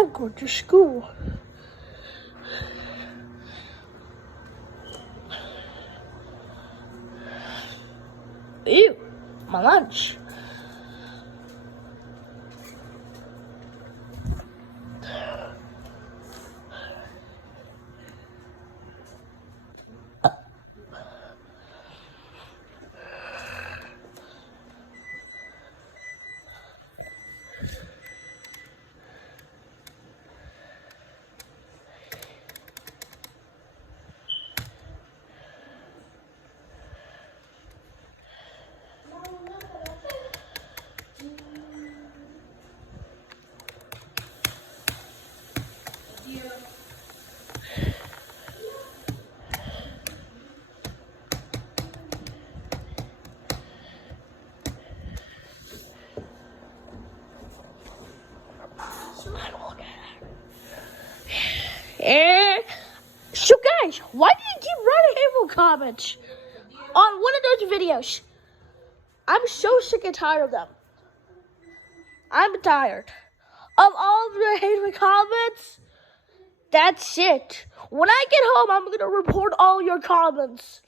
I'm going to school. Ew, my lunch. And so guys, why do you keep writing hateful comments on one of those videos? I'm so sick and tired of them. I'm tired of all the hateful comments. That's it. When I get home, I'm gonna report all your comments.